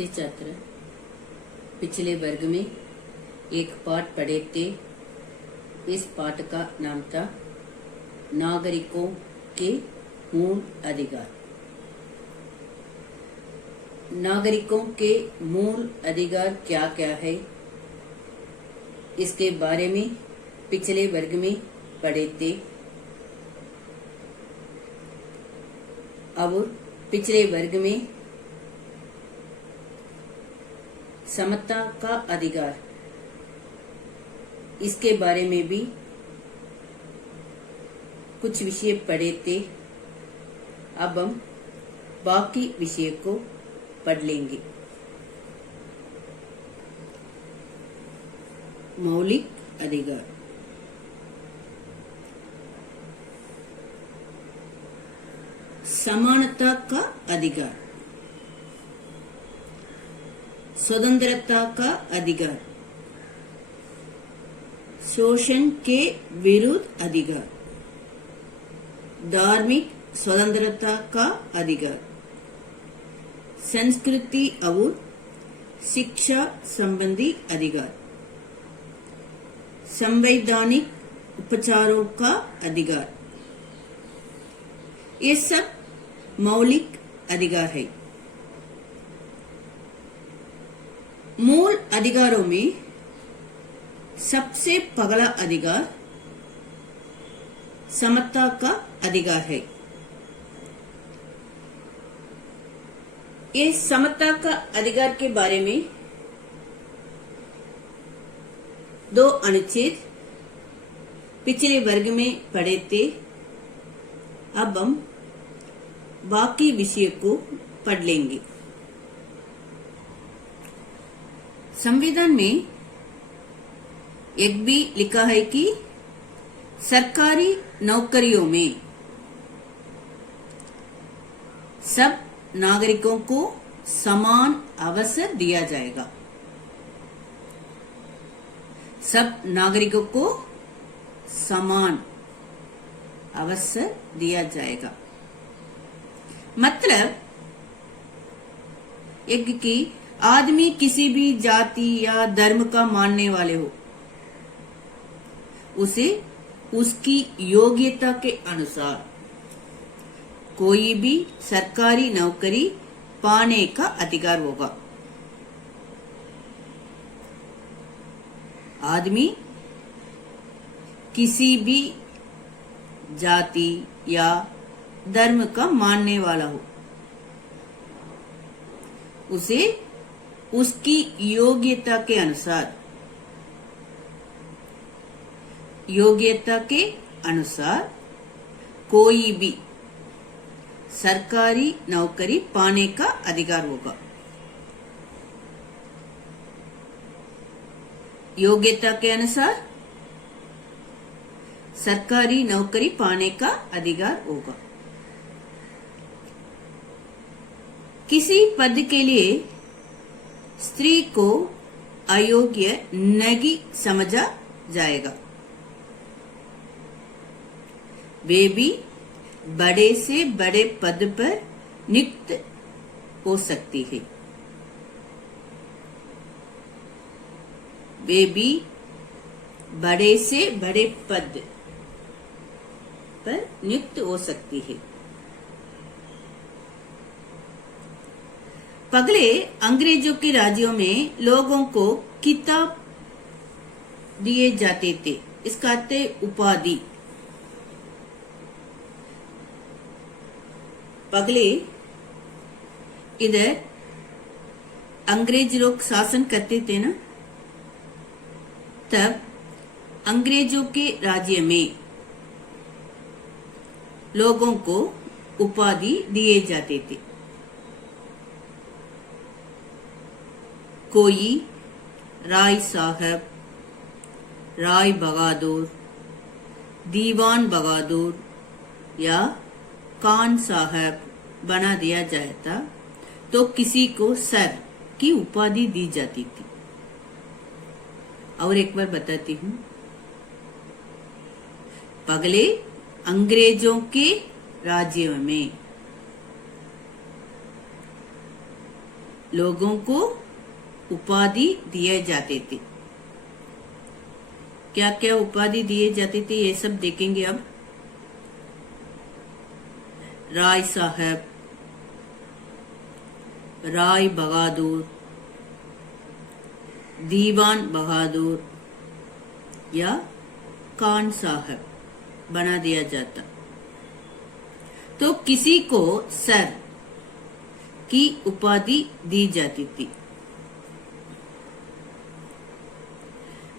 नमस्ते छात्र। पिछले वर्ग में एक पाठ पढ़े थे। इस पाठ का नाम था नागरिकों के मूल अधिकार। नागरिकों के मूल अधिकार क्या क्या है, इसके बारे में पिछले वर्ग में पढ़े थे। अब पिछले वर्ग में समता का अधिकार, इसके बारे में भी कुछ विषय पढ़े थे। अब हम बाकी विषय को पढ़ लेंगे। मौलिक अधिकार। समानता का अधिकार, स्वतंत्रता का अधिकार, शोषण के विरुद्ध अधिकार, धार्मिक स्वतंत्रता का अधिकार, संस्कृति और शिक्षा संबंधी अधिकार, संवैधानिक उपचारों का अधिकार, ये सब मौलिक अधिकार है। मूल अधिकारों में सबसे पहला अधिकार समता का अधिकार है। ये समता का अधिकार के बारे में दो अनुच्छेद पिछले वर्ग में पढ़े थे। अब हम बाकी विषय को पढ़ लेंगे। संविधान में एक भी लिखा है कि सरकारी नौकरियों में सब नागरिकों को समान अवसर दिया जाएगा। सब नागरिकों को समान अवसर दिया जाएगा। मतलब एक कि आदमी किसी भी जाति या धर्म का मानने वाले हो, उसे उसकी योग्यता के अनुसार कोई भी सरकारी नौकरी पाने का अधिकार होगा। आदमी किसी भी जाति या धर्म का मानने वाला हो, उसे उसकी योग्यता के अनुसार कोई भी सरकारी नौकरी पाने का अधिकार होगा। योग्यता के अनुसार सरकारी नौकरी पाने का अधिकार होगा। किसी पद के लिए स्त्री को अयोग्य नहीं समझा जाएगा। वे भी बड़े से बड़े पद पर नियुक्त हो सकती है। वे भी बड़े से बड़े पद पर नियुक्त हो सकती है। पहले अंग्रेजों के राज्यों में लोगों को किताब दिए जाते थे, इसका अर्थ है उपाधि। पहले इधर अंग्रेज लोग शासन करते थे ना, तब अंग्रेजों के राज्य में लोगों को उपाधि दिए जाते थे। कोई राय साहब, राय बहादुर, दीवान बहादुर या खान साहब बना दिया जाता तो किसी को सर की उपाधि दी जाती थी। और एक बार बताती हूँ, पहले अंग्रेजों के राज्यों में लोगों को उपाधि दिए जाते थे। क्या क्या उपाधि दिए जाते थे ये सब देखेंगे अब। राय साहब, राय बहादुर, दीवान बहादुर या खान साहब बना दिया जाता। तो किसी को सर की उपाधि दी जाती थी।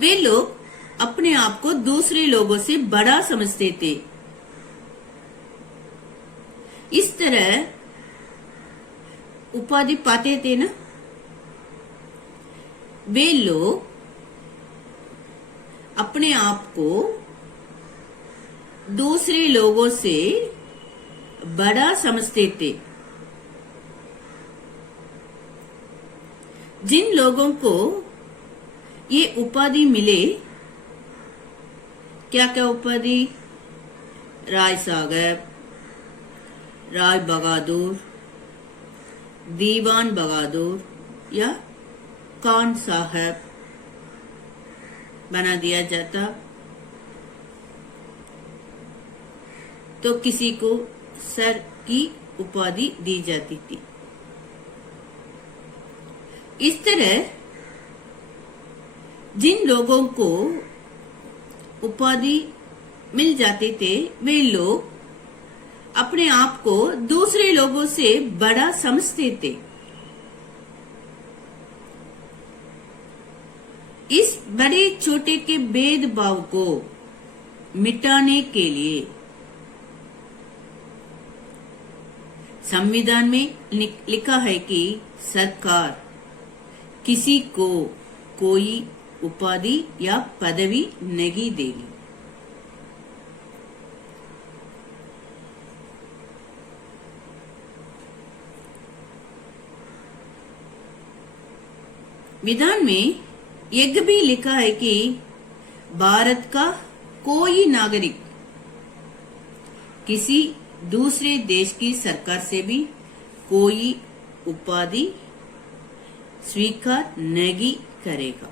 वे लोग अपने आप को दूसरे लोगों से बड़ा समझते थे। इस तरह उपाधि पाते थे ना, वे लोग अपने आप को दूसरे लोगों से बड़ा समझते थे। जिन लोगों को ये उपाधि मिले, क्या क्या उपाधि, राय साहब, राय बहादुर, दीवान बहादुर या खान साहब बना दिया जाता, तो किसी को सर की उपाधि दी जाती थी। इस तरह जिन लोगों को उपाधि मिल जाते थे, वे लोग अपने आप को दूसरे लोगों से बड़ा समझते थे। इस बड़े छोटे के भेदभाव को मिटाने के लिए संविधान में लिखा है कि सरकार किसी को कोई उपाधि या पदवी नहीं देगी। विधान में यह भी लिखा है कि भारत का कोई नागरिक किसी दूसरे देश की सरकार से भी कोई उपाधि स्वीकार नहीं करेगा।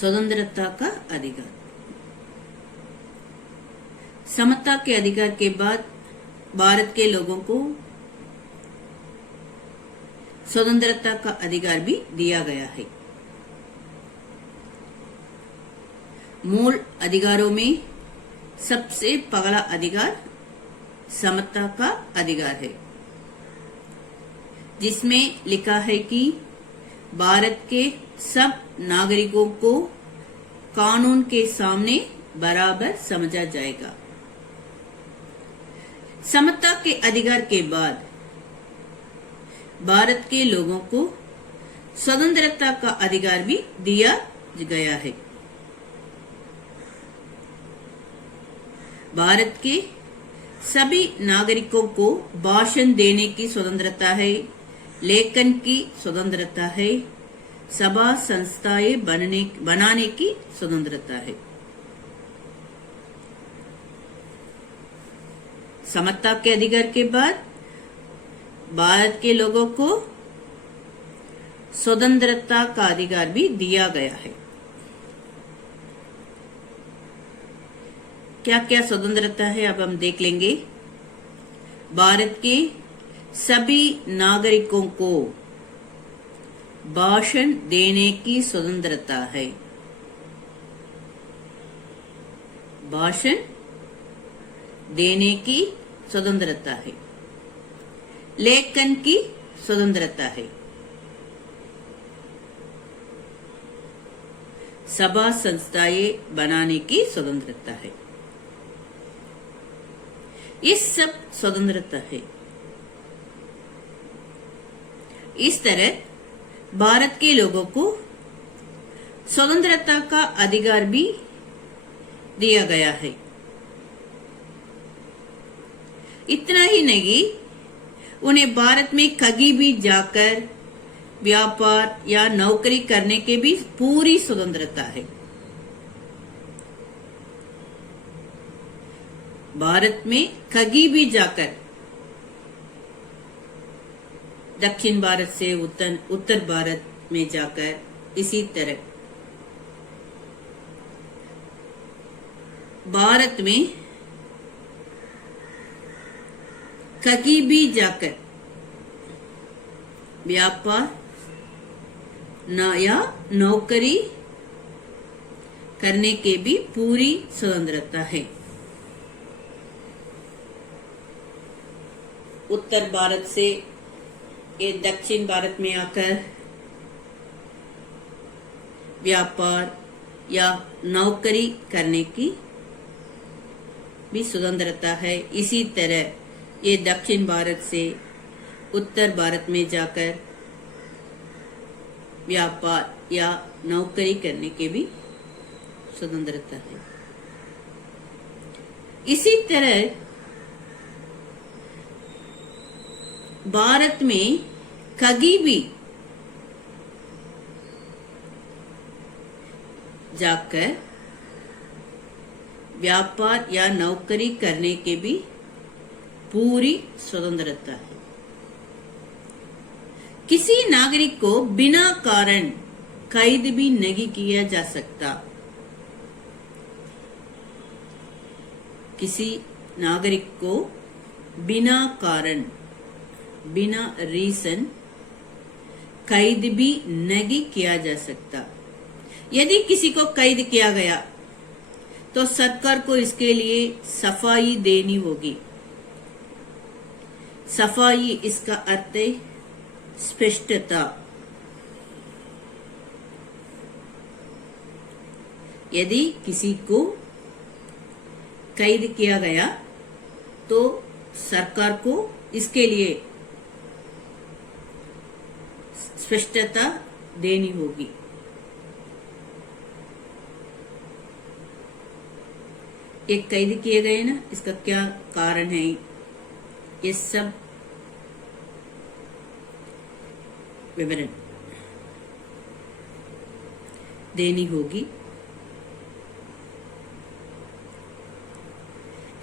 स्वतंत्रता का अधिकार, समता के अधिकार के बाद भारत के लोगों को स्वतंत्रता का अधिकार भी दिया गया है। मूल अधिकारों में सबसे पहला अधिकार समता का अधिकार है, जिसमें लिखा है कि भारत के सब नागरिकों को कानून के सामने बराबर समझा जाएगा। समता के अधिकार के बाद भारत के लोगों को स्वतंत्रता का अधिकार भी दिया गया है। भारत के सभी नागरिकों को भाषण देने की स्वतंत्रता है, लेखन की स्वतंत्रता है, सभा संस्थाएं बनाने की स्वतंत्रता है। समता के अधिकार के बाद भारत के लोगों को स्वतंत्रता का अधिकार भी दिया गया है। क्या क्या स्वतंत्रता है अब हम देख लेंगे। भारत के सभी नागरिकों को भाषण देने की स्वतंत्रता है। भाषण देने की स्वतंत्रता है। लेखन की स्वतंत्रता है। सभा संस्थाएं बनाने की स्वतंत्रता है। ये सब स्वतंत्रता है। इस तरह भारत के लोगों को स्वतंत्रता का अधिकार भी दिया गया है। इतना ही नहीं, उन्हें भारत में कहीं भी जाकर व्यापार या नौकरी करने के भी पूरी स्वतंत्रता है। भारत में कहीं भी जाकर, दक्षिण भारत से उत्तर भारत में जाकर, इसी तरह भारत में कहीं भी जाकर व्यापार या नौकरी करने के भी पूरी स्वतंत्रता है। उत्तर भारत से ये दक्षिण भारत में आकर व्यापार या नौकरी करने की भी स्वतंत्रता है। इसी तरह ये दक्षिण भारत से उत्तर भारत में जाकर व्यापार या नौकरी करने के भी स्वतंत्रता है। इसी तरह भारत में कहीं भी जाकर व्यापार या नौकरी करने के भी पूरी स्वतंत्रता है। किसी नागरिक को बिना कारण कैद भी नहीं किया जा सकता। किसी नागरिक को बिना कारण, बिना रीजन कैद भी नहीं किया जा सकता। यदि किसी को कैद किया गया तो सरकार को इसके लिए सफाई देनी होगी। सफाई इसका अर्थ है स्पष्टता। यदि किसी को कैद किया गया तो सरकार को इसके लिए स्पष्टता देनी होगी। एक कैद किए गए ना, इसका क्या कारण है, ये सब विवरण देनी होगी।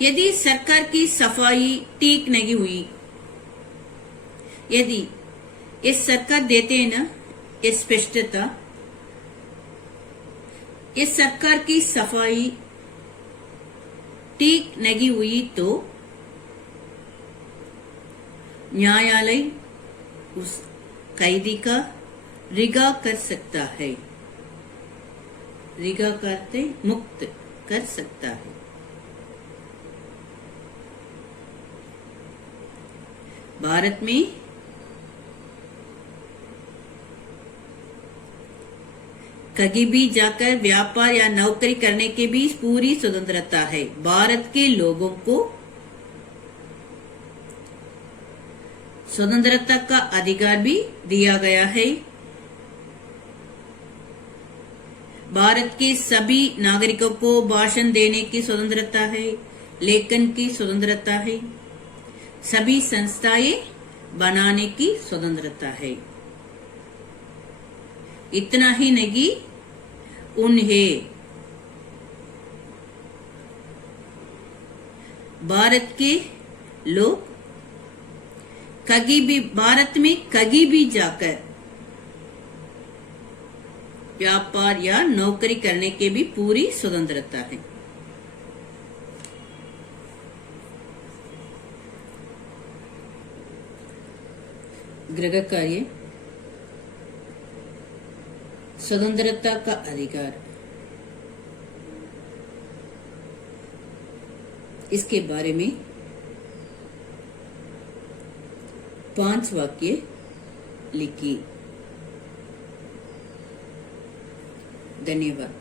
यदि सरकार की सफाई ठीक नहीं हुई, यदि ये सरकार देते हैं ना ये स्पष्टता, ये सरकार की सफाई ठीक नहीं हुई तो न्यायालय उस कैदी का रिहा कर सकता है। रिहा करते मुक्त कर सकता है। भारत में कहीं भी जाकर व्यापार या नौकरी करने की भी पूरी स्वतंत्रता है। भारत के लोगों को स्वतंत्रता का अधिकार भी दिया गया है। भारत के सभी नागरिकों को भाषण देने की स्वतंत्रता है, लेखन की स्वतंत्रता है, सभी संस्थाएं बनाने की स्वतंत्रता है। इतना ही नहीं, उन्हें भारत के लोग कहीं भी, भारत में कहीं भी जाकर व्यापार या नौकरी करने के भी पूरी स्वतंत्रता है। गृह कार्य स्वतंत्रता का अधिकार, इसके बारे में 5 वाक्य लिखिए। धन्यवाद।